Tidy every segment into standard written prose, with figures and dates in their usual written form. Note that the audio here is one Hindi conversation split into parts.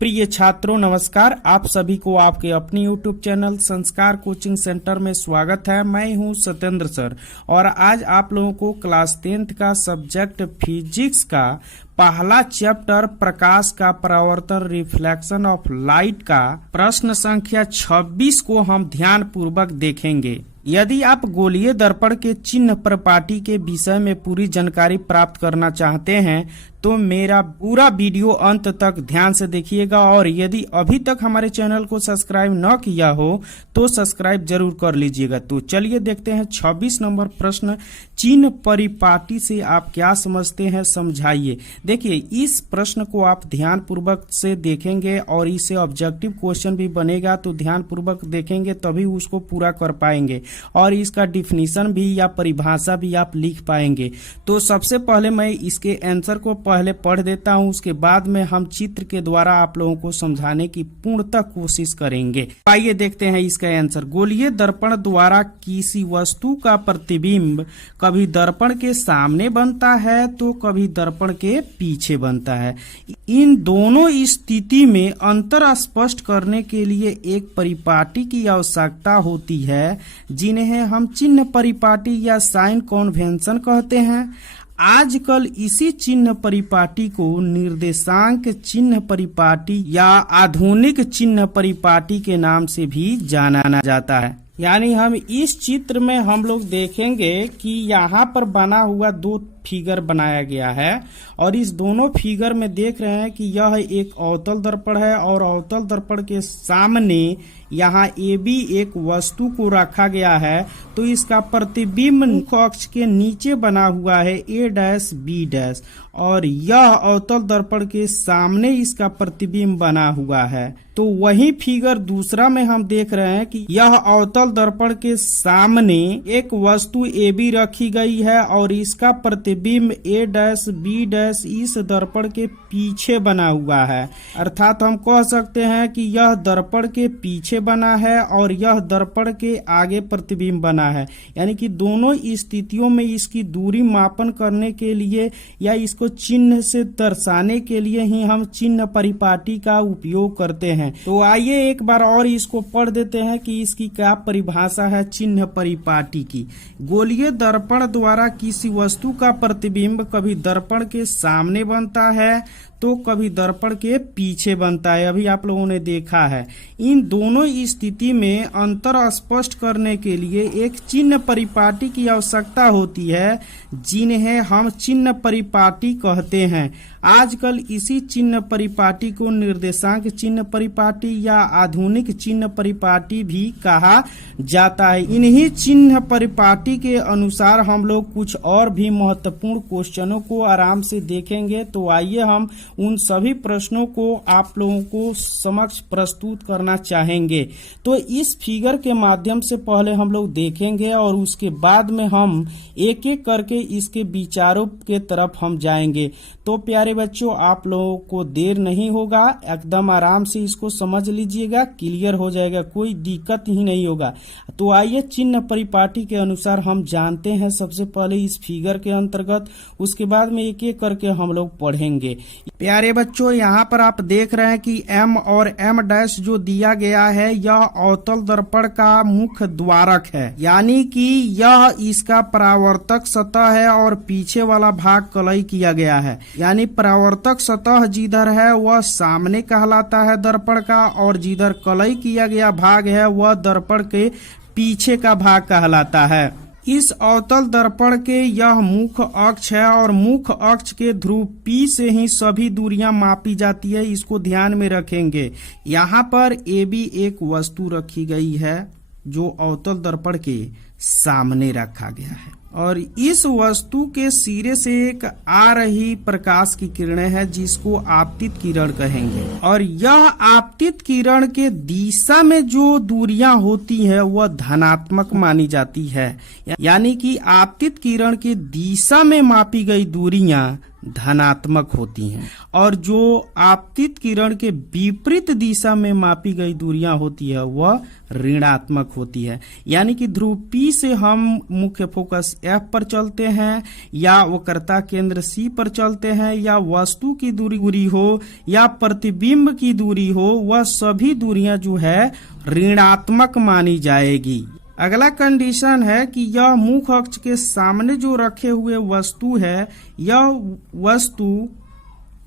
प्रिय छात्रों नमस्कार। आप सभी को आपके अपनी यूट्यूब चैनल संस्कार कोचिंग सेंटर में स्वागत है। मैं हूं सत्येंद्र सर और आज आप लोगों को क्लास 10th का सब्जेक्ट फिजिक्स का पहला चैप्टर प्रकाश का परावर्तन रिफ्लेक्शन ऑफ लाइट का प्रश्न संख्या 26 को हम ध्यान पूर्वक देखेंगे। यदि आप गोलीय दर्पण के चिन्ह परिपाटी के विषय में पूरी जानकारी प्राप्त करना चाहते हैं तो मेरा पूरा वीडियो अंत तक ध्यान से देखिएगा और यदि अभी तक हमारे चैनल को सब्सक्राइब न किया हो तो सब्सक्राइब जरूर कर लीजिएगा। तो चलिए देखते हैं 26 नंबर प्रश्न, चिन्ह परिपाटी से आप क्या समझते हैं, समझाइए। देखिए, इस प्रश्न को आप ध्यान पूर्वक से देखेंगे और इससे ऑब्जेक्टिव क्वेश्चन भी बनेगा, तो ध्यान पूर्वक देखेंगे तभी उसको पूरा कर पाएंगे और इसका डिफिनीशन भी या परिभाषा भी आप लिख पाएंगे। तो सबसे पहले मैं इसके आंसर को पहले पढ़ देता हूं, उसके बाद में हम चित्र के द्वारा आप लोगों को समझाने की पूर्णतः कोशिश करेंगे। आइए देखते हैं इसका आंसर। गोलीय दर्पण द्वारा किसी वस्तु का प्रतिबिंब कभी दर्पण के सामने बनता है तो कभी दर्पण के पीछे बनता है। इन दोनों स्थिति में अंतर स्पष्ट करने के लिए एक परिपाटी की आवश्यकता होती है जिन्हें हम चिन्ह परिपाटी या साइन कन्वेंशन कहते हैं। आजकल इसी चिन्ह परिपाटी को निर्देशांक चिन्ह परिपाटी या आधुनिक चिन्ह परिपाटी के नाम से भी जाना जाता है। यानी हम इस चित्र में हम लोग देखेंगे कि यहाँ पर बना हुआ दो फिगर बनाया गया है और इस दोनों फिगर में देख रहे हैं कि यह एक अवतल दर्पण है और अवतल दर्पण के सामने यहाँ AB एक वस्तु को रखा गया है, तो इसका प्रतिबिंब मुख्य अक्ष के नीचे बना हुआ है A', B' और यह अवतल दर्पण के सामने इसका प्रतिबिंब बना हुआ है। तो वही फिगर दूसरा में हम देख रहे हैं कि यह अवतल दर्पण के सामने एक वस्तु AB रखी गई है और इसका प्रतिबिंब A', B' इस दर्पण के पीछे बना हुआ है। अर्थात हम कह सकते हैं कि यह दर्पण के पीछे बना है और यह दर्पण के आगे प्रतिबिंब बना है। यानी कि दोनों स्थितियों में इसकी दूरी मापन करने के लिए या इसको चिन्ह से दर्शाने के लिए ही हम चिन्ह परिपाटी का उपयोग करते हैं। तो आइए एक बार और इसको पढ़ देते हैं कि इसकी क्या परिभाषा है चिन्ह परिपाटी की। गोलीय दर्पण द्वारा किसी वस्तु का प्रतिबिंब कभी दर्पण के सामने बनता है तो कभी दर्पण के पीछे बनता है। अभी आप लोगों ने देखा है। इन दोनों स्थिति में अंतर स्पष्ट करने के लिए एक चिन्ह परिपाटी की आवश्यकता होती है जिन्हें हम चिन्ह परिपाटी कहते हैं। आजकल इसी चिन्ह परिपाटी को निर्देशांक चिन्ह परिपाटी या आधुनिक चिन्ह परिपाटी भी कहा जाता है। इन्हीं चिन्ह परिपाटी के अनुसार हम लोग कुछ और भी महत्वपूर्ण क्वेश्चनों को आराम से देखेंगे। तो आइए हम उन सभी प्रश्नों को आप लोगों को समक्ष प्रस्तुत करना चाहेंगे। तो इस फिगर के माध्यम से पहले हम लोग देखेंगे और उसके बाद में हम एक एक करके इसके विचारों के तरफ हम जाएंगे। तो प्यारे बच्चों, आप लोगों को देर नहीं होगा, एकदम आराम से इसको समझ लीजिएगा, क्लियर हो जाएगा, कोई दिक्कत ही नहीं होगा। तो आइए चिन्ह परिपाटी के अनुसार हम जानते हैं सबसे पहले इस फिगर के अंतर्गत, उसके बाद में एक एक करके हम लोग पढ़ेंगे। प्यारे बच्चों, यहाँ पर आप देख रहे हैं कि M और M' जो दिया गया है यह अवतल दर्पण का मुख्य द्वारक है, यानी कि यह इसका परावर्तक सतह है और पीछे वाला भाग कलई किया गया है। यानी परावर्तक सतह जिधर है वह सामने कहलाता है दर्पण का और जिधर कलई किया गया भाग है वह दर्पण के पीछे का भाग कहलाता है। इस अवतल दर्पण के यह मुख्य अक्ष है और मुख्य अक्ष के ध्रुव P से ही सभी दूरियां मापी जाती है। इसको ध्यान में रखेंगे। यहाँ पर AB एक वस्तु रखी गई है जो अवतल दर्पण के सामने रखा गया है और इस वस्तु के सिरे से एक आ रही प्रकाश की किरणें है जिसको आपतित किरण कहेंगे और यह आपतित किरण के दिशा में जो दूरियां होती है वह धनात्मक मानी जाती है। यानी कि आपतित किरण की दिशा में मापी गई दूरियां धनात्मक होती हैं और जो आपतित किरण के विपरीत दिशा में मापी गई दूरियां होती है वह ऋणात्मक होती है। यानी कि ध्रुव P P से हम मुख्य फोकस F पर चलते हैं, या वक्रता केंद्र C पर चलते हैं, या वस्तु की दूरी हो या प्रतिबिंब की दूरी हो, वह सभी दूरियां जो है ऋणात्मक मानी जाएगी। अगला कंडीशन है कि यह मुख्य अक्ष के सामने जो रखे हुए वस्तु है, यह वस्तु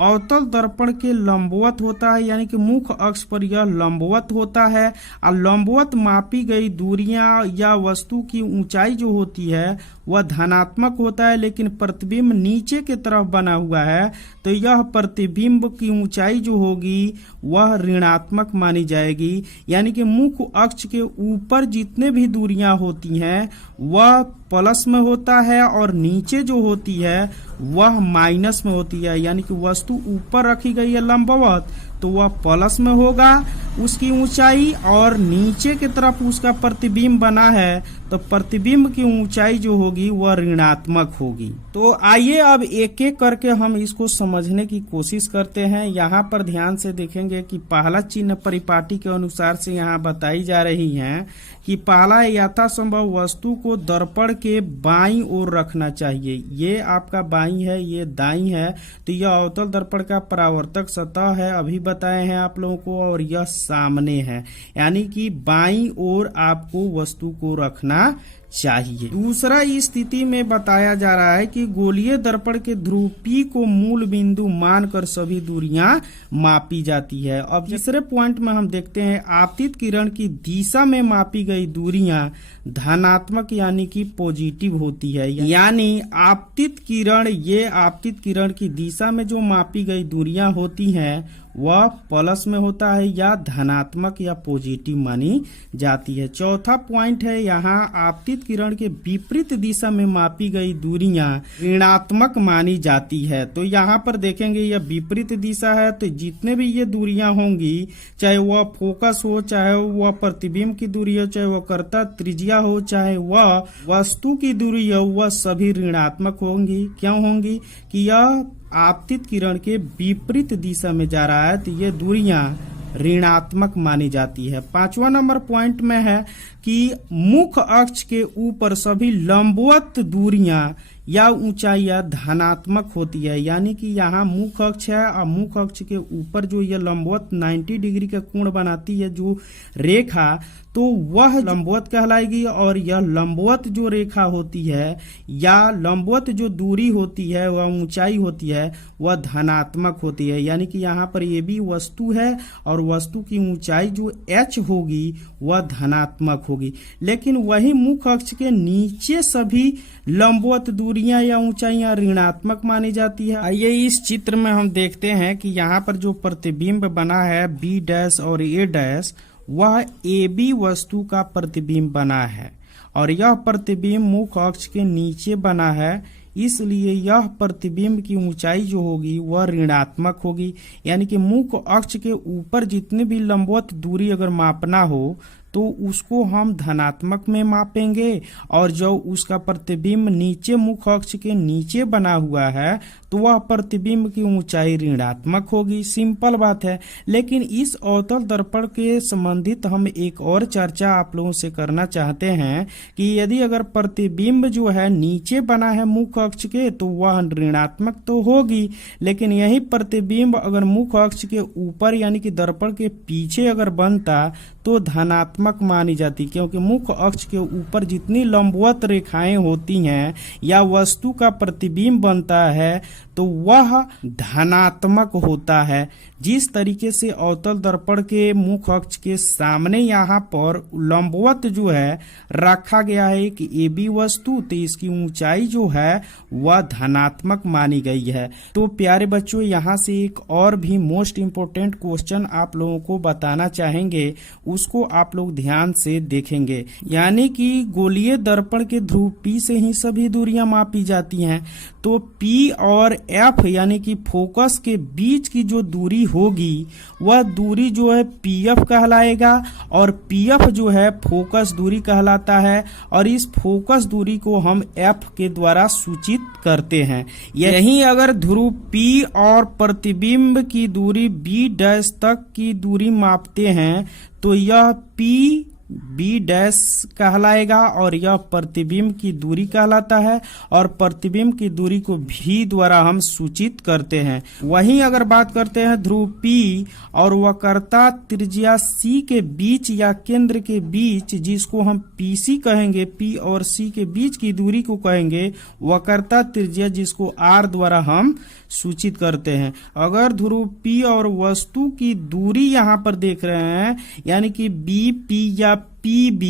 अवतल दर्पण के लंबवत होता है, यानी कि मुख्य अक्ष पर यह लंबवत होता है। और लंबवत मापी गई दूरियां या वस्तु की ऊंचाई जो होती है वह धनात्मक होता है, लेकिन प्रतिबिंब नीचे की तरफ बना हुआ है तो यह प्रतिबिंब की ऊंचाई जो होगी वह ऋणात्मक मानी जाएगी। यानी कि मुख्य अक्ष के ऊपर जितने भी दूरियां होती हैं वह प्लस में होता है और नीचे जो होती है वह माइनस में होती है। यानी कि वस्तु ऊपर रखी गई है लंबवत तो वह प्लस में होगा उसकी ऊंचाई, और नीचे की तरफ उसका प्रतिबिंब बना है तो प्रतिबिंब की ऊंचाई जो होगी वह ऋणात्मक होगी। तो आइए अब एक एक करके हम इसको समझने की कोशिश करते हैं। यहाँ पर ध्यान से देखेंगे कि पहला चिन्ह परिपाटी के अनुसार से यहाँ बताई जा रही है कि पहला यथासंभव वस्तु को दर्पण के बाईं ओर रखना चाहिए। ये आपका बाईं है, ये दाईं है, तो यह अवतल दर्पण का परावर्तक सतह है, अभी बताए हैं आप लोगों को, और यह सामने है, यानी कि बाईं ओर आपको वस्तु को रखना चाहिए। दूसरा स्थिति में बताया जा रहा है कि गोलीय दर्पण के ध्रुव P को मूल बिंदु मानकर सभी दूरियां मापी जाती है। अब तीसरे पॉइंट में हम देखते हैं आपतित किरण की दिशा में मापी गई दूरियां धनात्मक यानी कि पॉजिटिव होती है। यानी आपतित किरण की दिशा में जो मापी गई दूरियां होती हैं वह प्लस में होता है या धनात्मक या पॉजिटिव मानी जाती है। चौथा पॉइंट है यहाँ आपतित किरण के विपरीत दिशा में मापी गई दूरियां ऋणात्मक मानी जाती है। तो यहाँ पर देखेंगे यह विपरीत दिशा है तो जितने भी ये दूरियां होंगी, चाहे वह फोकस हो, चाहे वह प्रतिबिंब की दूरी हो, चाहे वह वक्रता त्रिज्या हो, चाहे वह वस्तु की दूरी हो, वह सभी ऋणात्मक होंगी। क्यों होंगी? कि यह आपतित किरण के विपरीत दिशा में जा रहा है तो ये दूरियां ऋणात्मक मानी जाती है। 5वां नंबर पॉइंट में है कि मुख्य अक्ष के ऊपर सभी लंबवत दूरियां या ऊंचाइयां धनात्मक होती है। यानी कि यहाँ मुख्य अक्ष है और मुख्य अक्ष के ऊपर जो यह लंबवत 90 डिग्री का कोण बनाती है जो रेखा, तो वह लंबवत कहलाएगी। और यह लंबवत जो रेखा होती है या लंबवत जो दूरी होती है वह ऊंचाई होती है वह धनात्मक होती है। यानी कि यहाँ पर ये भी वस्तु है और वस्तु की ऊंचाई जो h होगी वह धनात्मक होगी। लेकिन वही मुख्य अक्ष के नीचे सभी लंबवत दूरियां या ऊंचाइयां ऋणात्मक मानी जाती है। आइए इस चित्र में हम देखते हैं कि यहाँ पर जो प्रतिबिंब बना है B' और A', वह AB वस्तु का प्रतिबिंब बना है और यह प्रतिबिंब मुख्य अक्ष के नीचे बना है, इसलिए यह प्रतिबिंब की ऊंचाई जो होगी वह ऋणात्मक होगी। यानी कि मुख्य अक्ष के ऊपर जितनी भी लंबवत दूरी अगर मापना हो तो उसको हम धनात्मक में मापेंगे, और जो उसका प्रतिबिंब नीचे मुख्य अक्ष के नीचे बना हुआ है तो वह प्रतिबिंब की ऊंचाई ऋणात्मक होगी। सिंपल बात है। लेकिन इस अवतल दर्पण के संबंधित हम एक और चर्चा आप लोगों से करना चाहते हैं कि यदि अगर प्रतिबिंब जो है नीचे बना है मुख्य अक्ष के तो वह ऋणात्मक तो होगी, लेकिन यही प्रतिबिंब अगर मुख्य अक्ष के ऊपर यानी कि दर्पण के पीछे अगर बनता तो धनात्मक मानी जाती, क्योंकि मुख्य अक्ष के ऊपर जितनी लंबवत रेखाएं होती हैं या वस्तु का प्रतिबिंब बनता है तो वह धनात्मक होता है। जिस तरीके से अवतल दर्पण के मुख्य अक्ष के सामने यहाँ पर लंबवत जो है रखा गया है एक AB वस्तु, तो इसकी ऊंचाई जो है वह धनात्मक मानी गई है। तो प्यारे बच्चों, यहाँ से एक और भी मोस्ट इम्पोर्टेंट क्वेश्चन आप लोगों को बताना चाहेंगे, उसको आप लोग ध्यान से देखेंगे। यानी कि गोलीय दर्पण के ध्रुव P से ही सभी दूरियां मापी जाती हैं, तो P और F यानी कि फोकस के बीच की जो दूरी होगी वह दूरी जो है PF कहलाएगा, और PF जो है फोकस दूरी कहलाता है, और इस फोकस दूरी को हम F के द्वारा सूचित करते हैं। यही अगर ध्रुव P और प्रतिबिंब की दूरी B' तक की दूरी मापते हैं तो यह P बी डैश कहलाएगा और यह प्रतिबिंब की दूरी कहलाता है और प्रतिबिंब की दूरी को भी द्वारा हम सूचित करते हैं। वहीं अगर बात करते हैं ध्रुव P और वक्रता त्रिज्या C के बीच या केंद्र के बीच, जिसको हम PC कहेंगे, P और C के बीच की दूरी को कहेंगे वक्रता त्रिज्या, जिसको R द्वारा हम सूचित करते हैं। अगर ध्रुव P और वस्तु की दूरी यहाँ पर देख रहे हैं यानी कि BP या PB,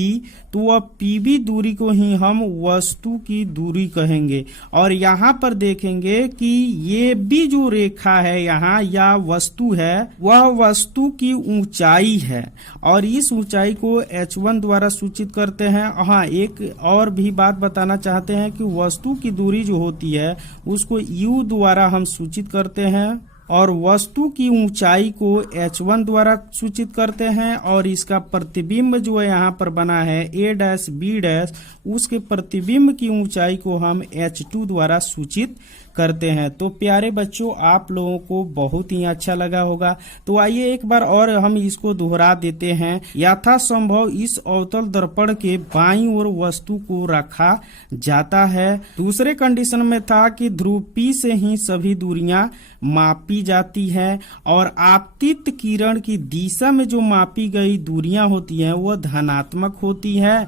तो वह PB दूरी को ही हम वस्तु की दूरी कहेंगे। और यहाँ पर देखेंगे कि ये भी जो रेखा है यहाँ या वस्तु है वह वस्तु की ऊंचाई है और इस ऊंचाई को h1 द्वारा सूचित करते हैं। हाँ, एक और भी बात बताना चाहते हैं कि वस्तु की दूरी जो होती है उसको u द्वारा हम सूचित करते हैं और वस्तु की ऊंचाई को h1 द्वारा सूचित करते हैं और इसका प्रतिबिंब जो है यहाँ पर बना है a डैश b डैश, उसके प्रतिबिंब की ऊंचाई को हम h2 द्वारा सूचित करते हैं। तो प्यारे बच्चों, आप लोगों को बहुत ही अच्छा लगा होगा। तो आइए एक बार और हम इसको दोहरा देते हैं। यथासंभव इस अवतल दर्पण के बाईं ओर वस्तु को रखा जाता है। दूसरे कंडीशन में था कि ध्रुव P से ही सभी दूरियां मापी जाती है और आपतित किरण की दिशा में जो मापी गई दूरियां होती हैं वह धनात्मक होती है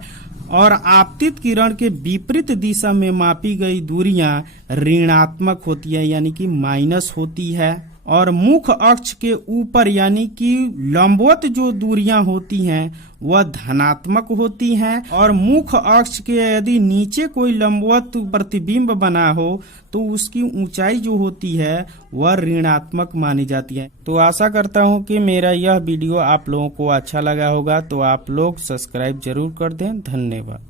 और आपतित किरण के विपरीत दिशा में मापी गई दूरियां ऋणात्मक होती है यानी कि माइनस होती है। और मुख्य अक्ष के ऊपर यानी कि लंबवत जो दूरियां होती हैं वह धनात्मक होती हैं और मुख्य अक्ष के यदि नीचे कोई लंबवत प्रतिबिंब बना हो तो उसकी ऊंचाई जो होती है वह ऋणात्मक मानी जाती है। तो आशा करता हूं कि मेरा यह वीडियो आप लोगों को अच्छा लगा होगा। तो आप लोग सब्सक्राइब जरूर कर दें। धन्यवाद।